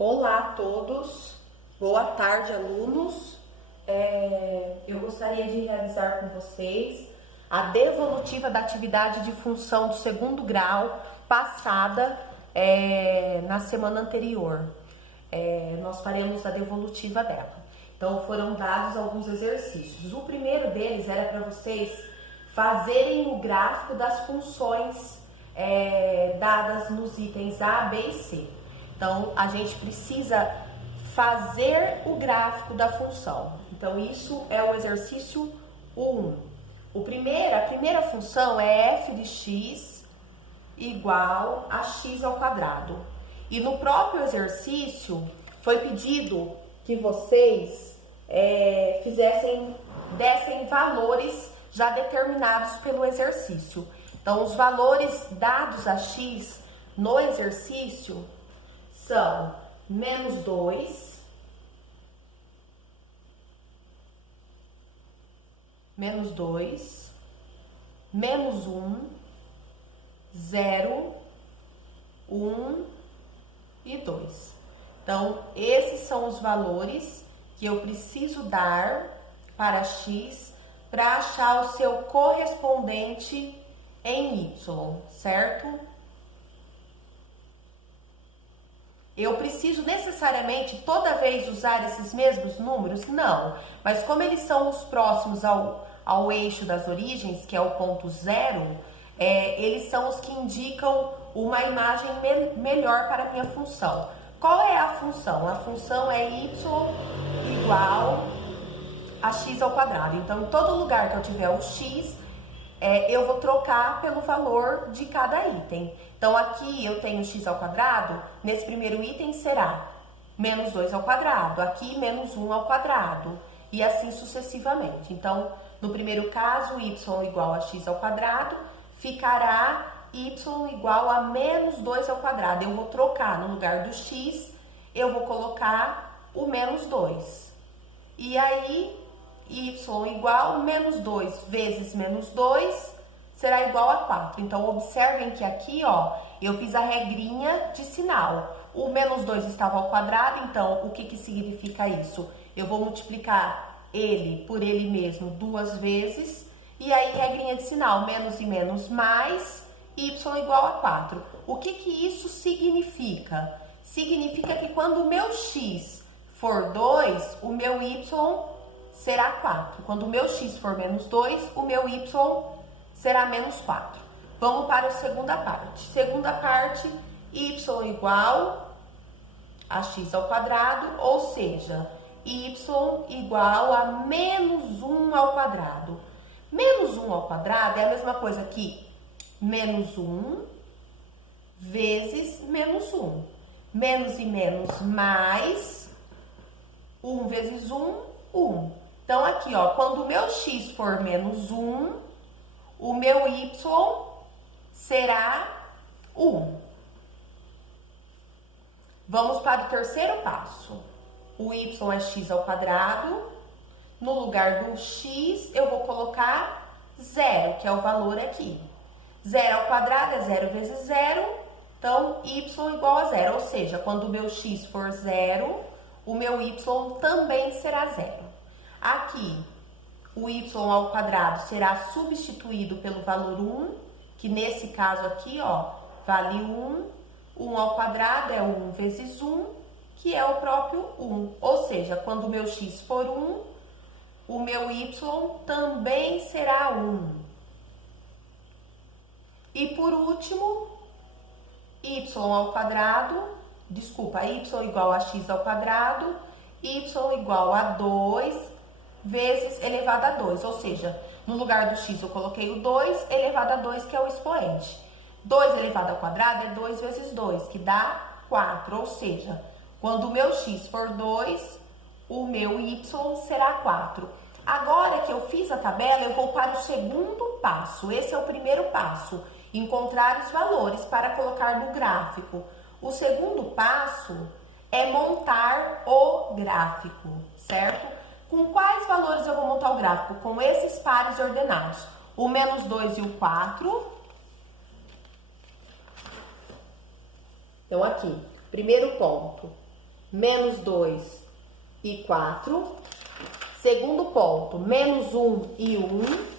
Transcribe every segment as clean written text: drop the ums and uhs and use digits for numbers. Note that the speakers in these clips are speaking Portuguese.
Olá a todos, boa tarde, alunos. Eu gostaria de realizar com vocês a devolutiva da atividade de função do segundo grau passada na semana anterior. Nós faremos a devolutiva dela. Então, foram dados alguns exercícios. O primeiro deles era para vocês fazerem o gráfico das funções dadas nos itens A, B e C. Então, a gente precisa fazer o gráfico da função. Então, isso é o exercício 1. A primeira função é f de x igual a x ao quadrado. E no próprio exercício, foi pedido que vocês dessem valores já determinados pelo exercício. Então, os valores dados a x no exercício são menos 2, menos 1, 0, 1 e 2. Então, esses são os valores que eu preciso dar para x para achar o seu correspondente em y, certo? Eu preciso necessariamente toda vez usar esses mesmos números? Não, mas como eles são os próximos ao eixo das origens, que é o ponto 0, eles são os que indicam uma imagem melhor para a minha função. Qual é a função? A função é y igual a x ao quadrado. Então, em todo lugar que eu tiver o x, eu vou trocar pelo valor de cada item. Então, aqui eu tenho x ao quadrado, nesse primeiro item será menos 2 ao quadrado, aqui menos 1 ao quadrado, e assim sucessivamente. Então, no primeiro caso, y igual a x ao quadrado, ficará y igual a menos 2 ao quadrado. Eu vou trocar no lugar do x, eu vou colocar o menos 2. E aí, y igual a menos 2 vezes menos 2 será igual a 4. Então, observem que aqui, ó, eu fiz a regrinha de sinal. O menos 2 estava ao quadrado, então, o que significa isso? Eu vou multiplicar ele por ele mesmo 2 vezes, e aí, regrinha de sinal, menos e menos mais, y igual a 4. O que isso significa? Significa que quando o meu x for 2, o meu y será 4. Quando o meu x for menos 2, o meu y será menos 4. Vamos para a segunda parte. Segunda parte, y igual a x ao quadrado, ou seja, y igual a menos 1 ao quadrado. Menos 1 ao quadrado é a mesma coisa que menos 1 vezes menos 1. Menos e menos mais 1 vezes 1, 1. Então, aqui, ó, quando o meu x for menos 1, o meu y será 1. Vamos para o terceiro passo. O y é x ao quadrado. No lugar do x, eu vou colocar 0, que é o valor aqui. 0 ao quadrado é 0 vezes 0, então y igual a 0. Ou seja, quando o meu x for 0, o meu y também será 0. Aqui, o y ao quadrado será substituído pelo valor 1, que nesse caso aqui, ó, vale 1. 1 ao quadrado é 1 vezes 1, que é o próprio 1. Ou seja, quando o meu x for 1, o meu y também será 1. E por último, y igual a x ao quadrado, y igual a 2 vezes elevado a 2, ou seja, no lugar do x eu coloquei o 2 elevado a 2, que é o expoente. 2 elevado ao quadrado é 2 vezes 2, que dá 4, ou seja, quando o meu x for 2, o meu y será 4. Agora que eu fiz a tabela, eu vou para o segundo passo. Esse é o primeiro passo, encontrar os valores para colocar no gráfico. O segundo passo é montar o gráfico, certo? Com quais valores eu vou montar o gráfico? Com esses pares ordenados. O menos 2 e o 4. Então, aqui, primeiro ponto, menos 2 e 4. Segundo ponto, menos 1 e 1.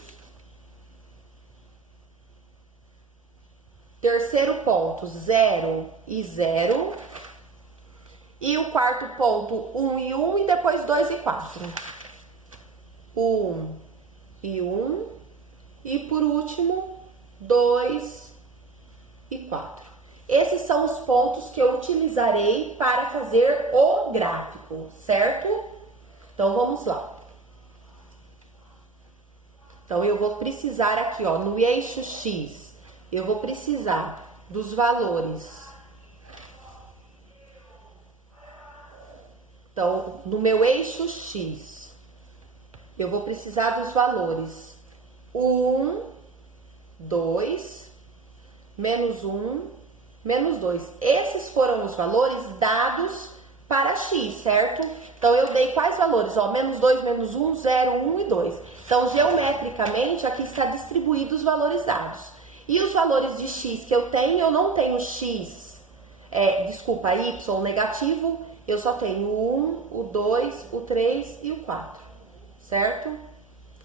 Terceiro ponto, 0 e 0. E o quarto ponto, 1 e 1 e depois 2 e 4. 1 e 1. E por último, 2 e 4. Esses são os pontos que eu utilizarei para fazer o gráfico, certo? Então, vamos lá. Então, eu vou precisar aqui, ó, no eixo X, eu vou precisar dos valores. Então, no meu eixo X, eu vou precisar dos valores 1, 2, menos 1, menos 2. Esses foram os valores dados para X, certo? Então, eu dei quais valores? Ó, menos 2, menos 1, 0, 1 e 2. Então, geometricamente, aqui está distribuído os valores dados. E os valores de X que eu não tenho X, Y negativo, eu só tenho o 1, o 2, o 3 e o 4, certo?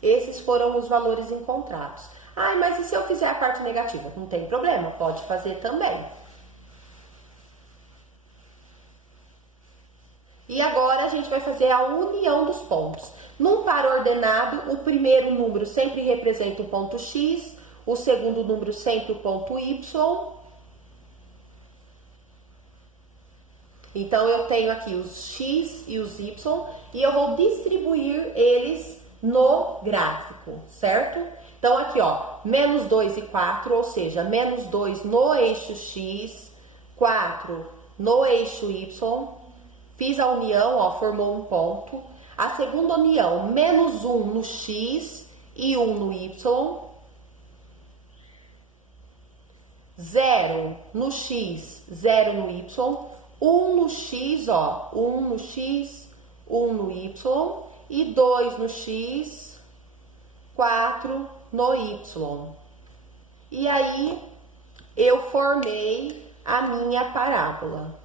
Esses foram os valores encontrados. Ah, mas e se eu fizer a parte negativa? Não tem problema, pode fazer também. E agora a gente vai fazer a união dos pontos. Num par ordenado, o primeiro número sempre representa o ponto X, o segundo número sempre o ponto Y. Então, eu tenho aqui os X e os Y e eu vou distribuir eles no gráfico, certo? Então, aqui, ó, menos 2 e 4, ou seja, menos 2 no eixo X, 4 no eixo Y. Fiz a união, ó, formou um ponto. A segunda união, menos 1 no X e 1 no Y. 0 no X, 0 no Y. 1 no X, ó, 1 no X, 1 no Y. E 2 no X, 4 no Y. E aí, eu formei a minha parábola.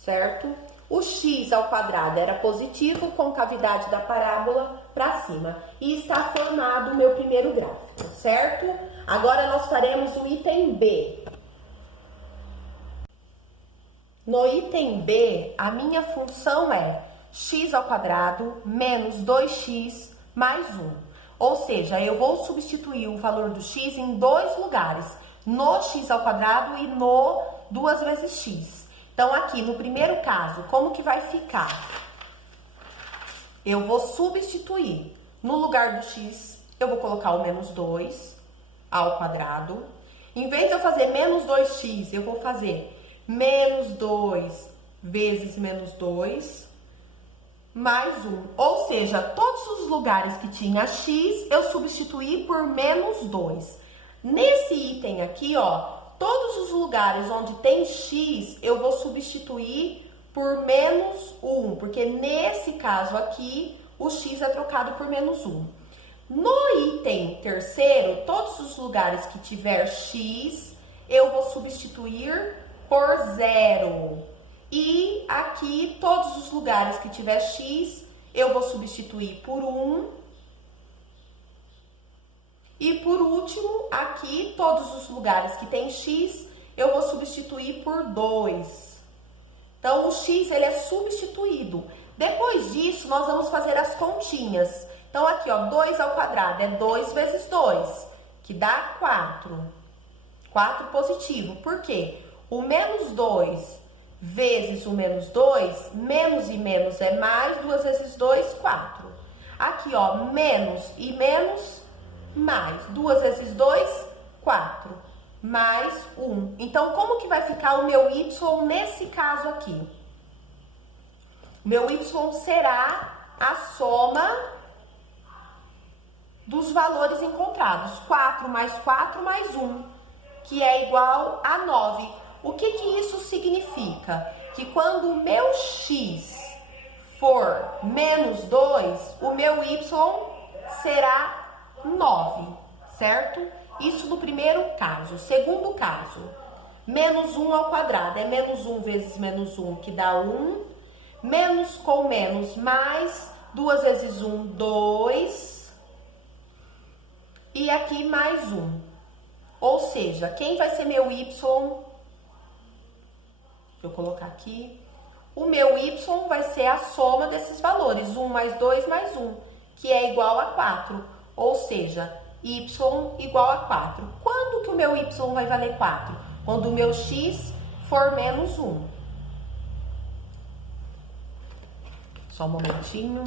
Certo? O x ao quadrado era positivo, concavidade da parábola para cima. E está formado o meu primeiro gráfico, certo? Agora nós faremos o item B. No item B, a minha função é x ao quadrado menos 2x mais 1. Ou seja, eu vou substituir o valor do x em dois lugares, no x ao quadrado e no 2 vezes x. Então, aqui no primeiro caso, como que vai ficar? Eu vou substituir. No lugar do x, eu vou colocar o menos 2 ao quadrado. Em vez de eu fazer menos 2x, eu vou fazer menos 2 vezes menos 2 mais 1. Ou seja, todos os lugares que tinha x, eu substituí por menos 2. Nesse item aqui, ó, todos os lugares onde tem x, eu vou substituir por menos 1, porque nesse caso aqui, o x é trocado por menos 1. No item terceiro, todos os lugares que tiver x, eu vou substituir por 0. E aqui, todos os lugares que tiver x, eu vou substituir por 1. E por último, aqui, todos os lugares que tem x, eu vou substituir por 2. Então, o x, ele é substituído. Depois disso, nós vamos fazer as continhas. Então, aqui, ó, 2 ao quadrado é 2 vezes 2, que dá 4. 4 positivo. Por quê? O menos 2 vezes o menos 2, menos e menos é mais, 2 vezes 2, 4. Aqui, ó, menos e menos, mais 2 vezes 2, 4, mais 1. Então, como que vai ficar o meu y nesse caso aqui? Meu y será a soma dos valores encontrados. 4 mais 4 mais 1, que é igual a 9. O que que isso significa? Que quando o meu x for menos 2, o meu y será 9, certo? Isso no primeiro caso. Segundo caso, Menos 1 ao quadrado é menos 1 vezes menos 1, que dá 1. Menos com menos, mais 2 vezes 1, 2. E aqui mais 1. Ou seja, quem vai ser meu y? Deixa eu colocar aqui. O meu y vai ser a soma desses valores, 1 mais 2 mais 1, que é igual a 4. Ou seja, y igual a 4. Quando que o meu y vai valer 4? Quando o meu x for menos 1. Só um momentinho.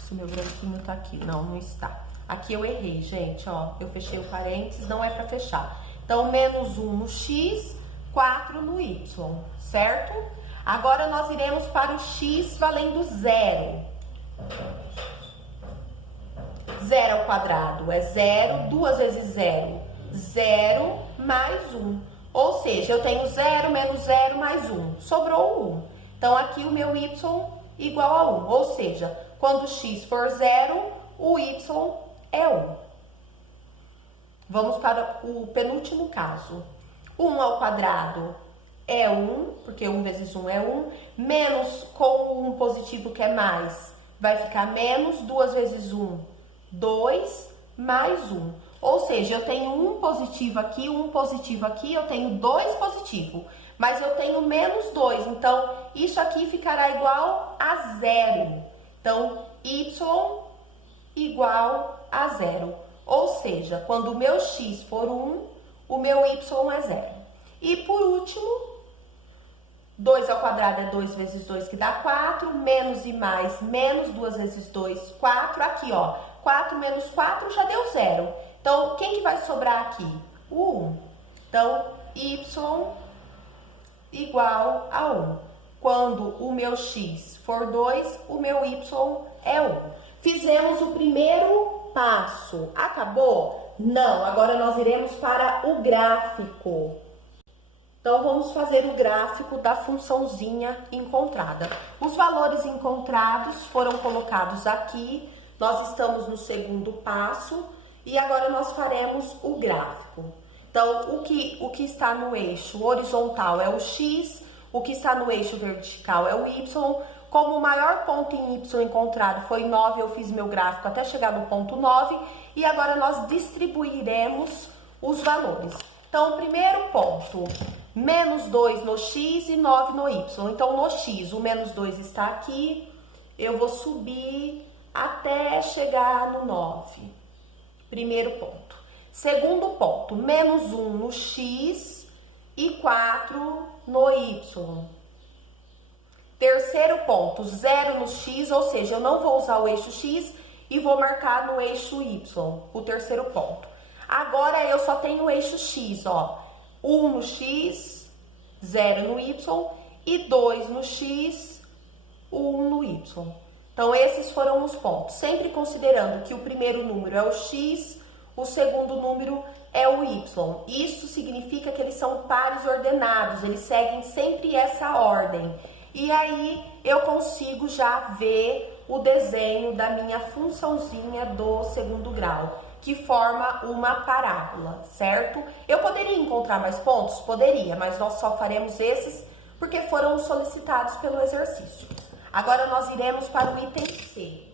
Se o meu branquinho tá aqui. Não, não está. Aqui eu errei, gente, ó. Eu fechei o parênteses, não é pra fechar. Então, menos 1 no x, 4 no y, certo? Agora, nós iremos para o x valendo 0. 0 ao quadrado é 0, 2 vezes 0, 0 mais 1. Ou seja, eu tenho 0 menos 0 mais 1, sobrou 1. Então, aqui o meu y igual a 1. Ou seja, quando x for 0, o y é 1. Vamos para o penúltimo caso. 1 ao quadrado é 1, porque 1 vezes 1 é 1. Menos com um positivo que é mais, vai ficar menos 2 vezes 1, 2, mais 1. Ou seja, eu tenho um positivo aqui, eu tenho 2 positivo. Mas eu tenho menos 2, então isso aqui ficará igual a 0. Então, y igual a 0. Ou seja, quando o meu x for 1, o meu y é 0. E por último, 2 ao quadrado é 2 vezes 2, que dá 4. Menos e mais, menos 2 vezes 2, 4. Aqui, ó, 4 menos 4 já deu 0. Então, quem que vai sobrar aqui? O 1. Então, y igual a 1. Quando o meu x for 2, o meu y é 1. Fizemos o primeiro passo. Acabou? Não, agora nós iremos para o gráfico. Então, vamos fazer o gráfico da funçãozinha encontrada. Os valores encontrados foram colocados aqui. Nós estamos no segundo passo e agora nós faremos o gráfico. Então, o que está no eixo horizontal é o x, o que está no eixo vertical é o y. Como o maior ponto em y encontrado foi 9, eu fiz meu gráfico até chegar no ponto 9 e agora nós distribuiremos os valores. Então, o primeiro ponto, menos 2 no x e 9 no y. Então, no x, o menos 2 está aqui, eu vou subir até chegar no 9. Primeiro ponto. Segundo ponto, menos 1 no x e 4 no y. Terceiro ponto, 0 no x, ou seja, eu não vou usar o eixo x e vou marcar no eixo y, o terceiro ponto. Agora eu só tenho o eixo x, ó. 1 no x, 0 no y e 2 no x, 1 no y. Então, esses foram os pontos. Sempre considerando que o primeiro número é o x, o segundo número é o y. Isso significa que eles são pares ordenados, eles seguem sempre essa ordem. E aí, eu consigo já ver o desenho da minha funçãozinha do segundo grau, que forma uma parábola, certo? Eu poderia encontrar mais pontos? Poderia, mas nós só faremos esses porque foram solicitados pelo exercício. Agora, nós iremos para o item C.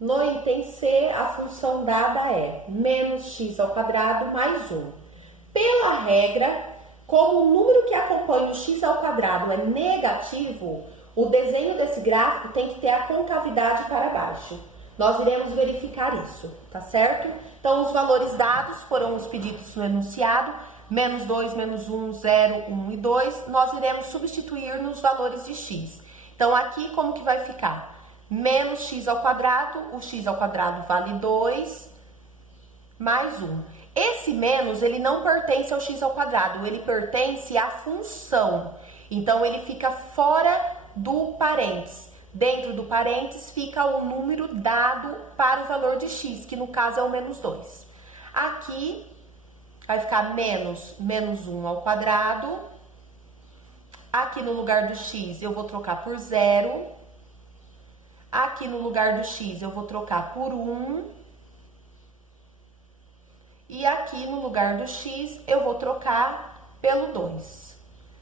No item C, a função dada é menos x ao quadrado mais 1. Pela regra, como o número que acompanha o x ao quadrado é negativo, o desenho desse gráfico tem que ter a concavidade para baixo. Nós iremos verificar isso, tá certo? Então, os valores dados foram os pedidos no enunciado, menos 2, menos 1, 0, 1 e 2. Nós iremos substituir nos valores de x. Então, aqui como que vai ficar? Menos x ao quadrado, o x ao quadrado vale 2, mais 1. Esse menos, ele não pertence ao x ao quadrado, ele pertence à função. Então, ele fica fora do parênteses. Dentro do parênteses fica o número dado para o valor de x, que no caso é o menos 2. Aqui vai ficar menos 1 ao quadrado. Aqui no lugar do x eu vou trocar por 0. Aqui no lugar do x eu vou trocar por 1. E aqui no lugar do x, eu vou trocar pelo 2.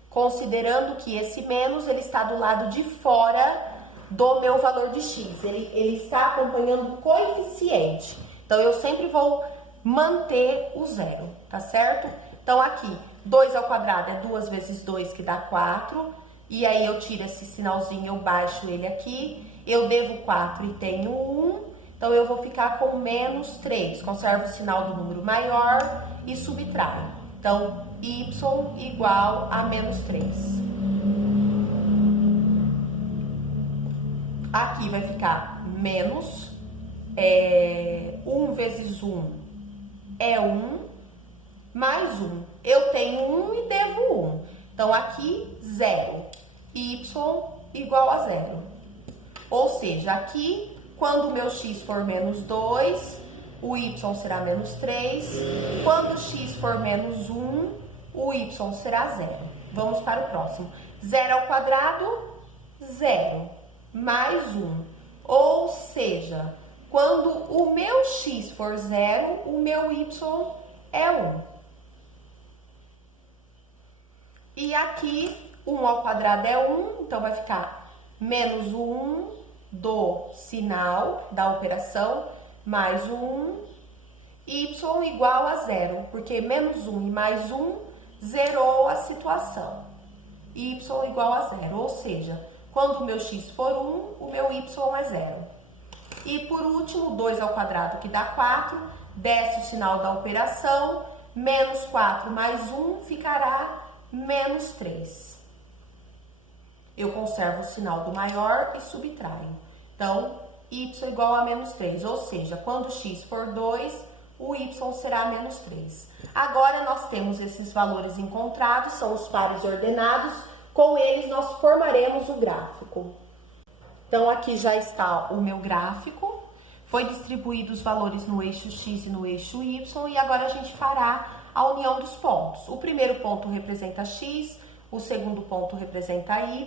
Considerando que esse menos, ele está do lado de fora do meu valor de x. Ele está acompanhando o coeficiente. Então, eu sempre vou manter o zero, tá certo? Então, aqui, 2 ao quadrado é 2 vezes 2, que dá 4. E aí, eu tiro esse sinalzinho, eu baixo ele aqui. Eu devo 4 e tenho 1. Então, eu vou ficar com menos 3. Conservo o sinal do número maior e subtraio. Então, y igual a menos 3. Aqui vai ficar menos 1 vezes 1 é 1, mais 1. Eu tenho 1 e devo 1. Então, aqui, 0. Y igual a 0. Ou seja, aqui, quando o meu x for menos 2, o y será menos 3. Quando o x for menos 1, o y será 0. Vamos para o próximo. 0 ao quadrado, 0. Mais 1. Ou seja, quando o meu x for 0, o meu y é 1. E aqui, 1 ao quadrado é 1, então vai ficar menos 1 do sinal da operação, mais 1, y igual a 0, porque menos 1 e mais 1 zerou a situação. Y igual a 0, ou seja, quando o meu x for 1, o meu y é 0. E por último, 2 ao quadrado, que dá 4, desce o sinal da operação, menos 4 mais 1 ficará menos 3. Eu conservo o sinal do maior e subtraio. Então, y igual a menos 3, ou seja, quando x for 2, o y será menos 3. Agora, nós temos esses valores encontrados, são os pares ordenados, com eles nós formaremos o gráfico. Então, aqui já está o meu gráfico, foi distribuído os valores no eixo x e no eixo y, e agora a gente fará a união dos pontos. O primeiro ponto representa x, o segundo ponto representa y,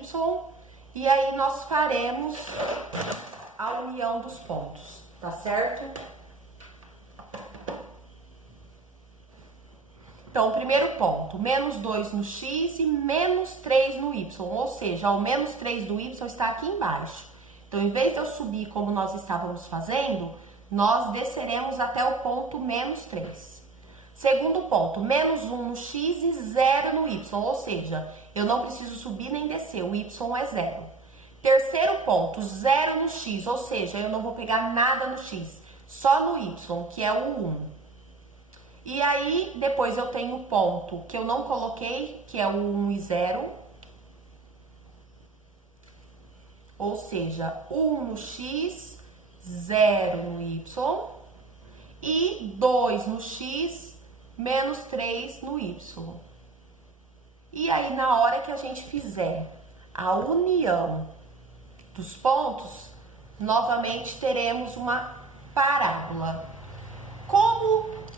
e aí nós faremos a união dos pontos, tá certo? Então, o primeiro ponto, menos 2 no x e menos 3 no y, ou seja, o menos 3 do y está aqui embaixo. Então, em vez de eu subir como nós estávamos fazendo, nós desceremos até o ponto menos 3. Segundo ponto, menos 1 no x e 0 no y, ou seja, eu não preciso subir nem descer, o y é 0. Terceiro ponto, 0 no x, ou seja, eu não vou pegar nada no x, só no y, que é o 1. E aí, depois eu tenho o ponto que eu não coloquei, que é o 1 e 0. Ou seja, 1 no x, 0 no y. E 2 no x, menos 3 no y. E aí, na hora que a gente fizer a união dos pontos, novamente teremos uma parábola.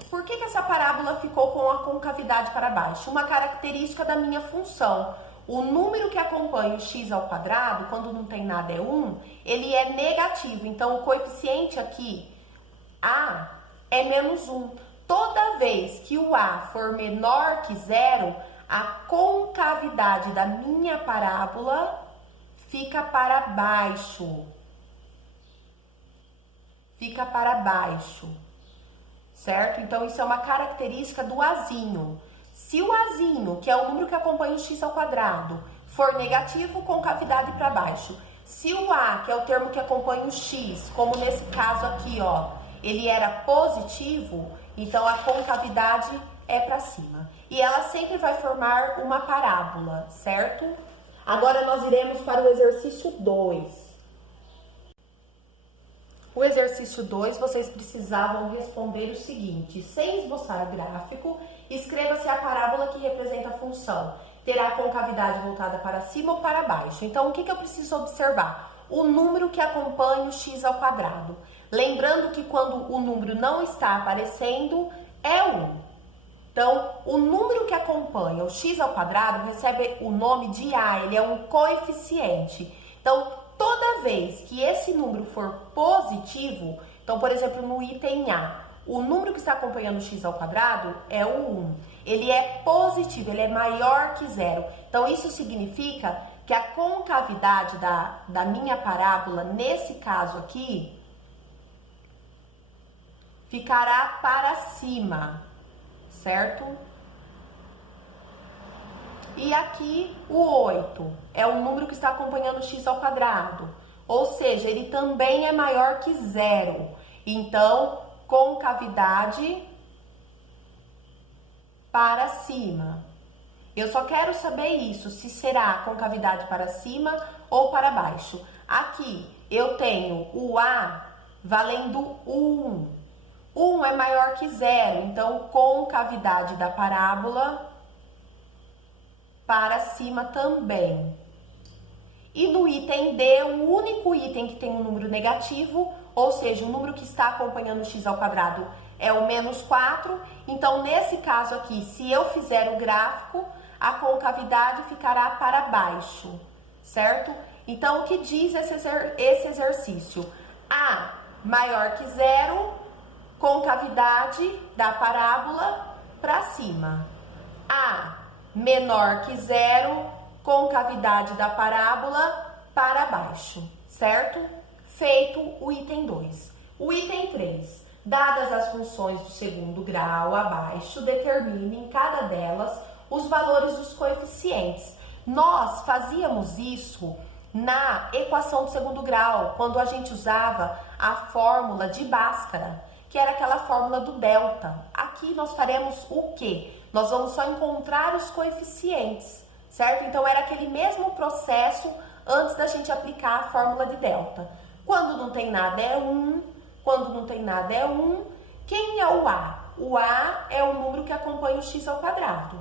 Por que essa parábola ficou com a concavidade para baixo? Uma característica da minha função. O número que acompanha o x ao quadrado, quando não tem nada é 1, ele é negativo. Então, o coeficiente aqui, a, é menos 1. Toda vez que o a for menor que 0, a concavidade da minha parábola fica para baixo. Fica para baixo. Certo? Então, isso é uma característica do azinho. Se o azinho, que é o número que acompanha o x ao quadrado, for negativo, concavidade para baixo. Se o a, que é o termo que acompanha o x, como nesse caso aqui, ó, ele era positivo, então a concavidade é para cima. E ela sempre vai formar uma parábola, certo? Agora nós iremos para o exercício 2. O exercício 2, vocês precisavam responder o seguinte: sem esboçar o gráfico, escreva-se a parábola que representa a função. Terá a concavidade voltada para cima ou para baixo. Então, o que eu preciso observar? O número que acompanha o x ao quadrado. Lembrando que quando o número não está aparecendo, é 1. Então, o número que acompanha o x ao quadrado recebe o nome de a, ele é um coeficiente. Então, toda vez que esse número for positivo, então, por exemplo, no item A, o número que está acompanhando o x ao quadrado é o 1. Ele é positivo, ele é maior que zero. Então, isso significa que a concavidade da minha parábola, nesse caso aqui, ficará para cima, certo? E aqui o 8 é o número que está acompanhando o x ao quadrado. Ou seja, ele também é maior que zero. Então, concavidade para cima. Eu só quero saber isso, se será concavidade para cima ou para baixo. Aqui eu tenho o A valendo 1. 1 é maior que zero, então concavidade da parábola para cima também. E no item D, o único item que tem um número negativo, ou seja, o número que está acompanhando o x ao quadrado é o menos 4. Então, nesse caso aqui, se eu fizer o gráfico, a concavidade ficará para baixo, certo? Então, o que diz esse exercício? A maior que zero, concavidade da parábola para cima. A menor que zero, concavidade da parábola para baixo, certo? Feito o item 2. O item 3. Dadas as funções do segundo grau abaixo, determine em cada delas os valores dos coeficientes. Nós fazíamos isso na equação do segundo grau, quando a gente usava a fórmula de Bhaskara, que era aquela fórmula do delta. Aqui nós faremos o quê? Nós vamos só encontrar os coeficientes, certo? Então, era aquele mesmo processo antes da gente aplicar a fórmula de delta. Quando não tem nada é 1, quando não tem nada é 1. Quem é o A? O A é o número que acompanha o x ao quadrado.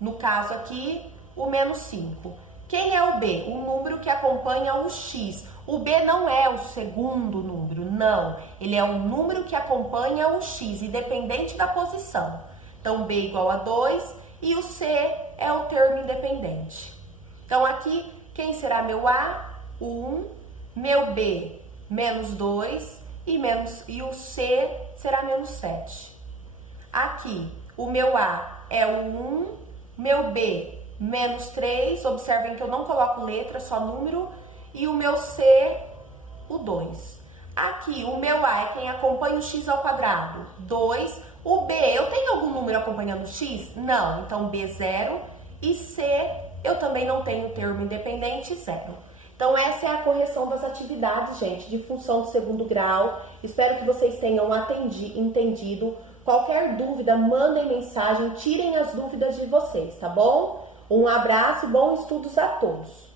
No caso aqui, o menos 5. Quem é o B? O número que acompanha o x. O B não é o segundo número, não. Ele é um número que acompanha o x, independente da posição. Então, B igual a 2 e o C é o termo independente. Então, aqui, quem será meu A? O 1. Meu B, menos 2. E o C será menos 7. Aqui, o meu A é o 1. Meu B, menos 3. Observem que eu não coloco letra, só número. E o meu C, o 2. Aqui, o meu A é quem acompanha o x ao quadrado, 2. O B, eu tenho algum número acompanhando o x? Não, então B, 0. E C, eu também não tenho termo independente, 0. Então, essa é a correção das atividades, gente, de função de segundo grau. Espero que vocês tenham entendido. Qualquer dúvida, mandem mensagem, tirem as dúvidas de vocês, tá bom? Um abraço e bons estudos a todos.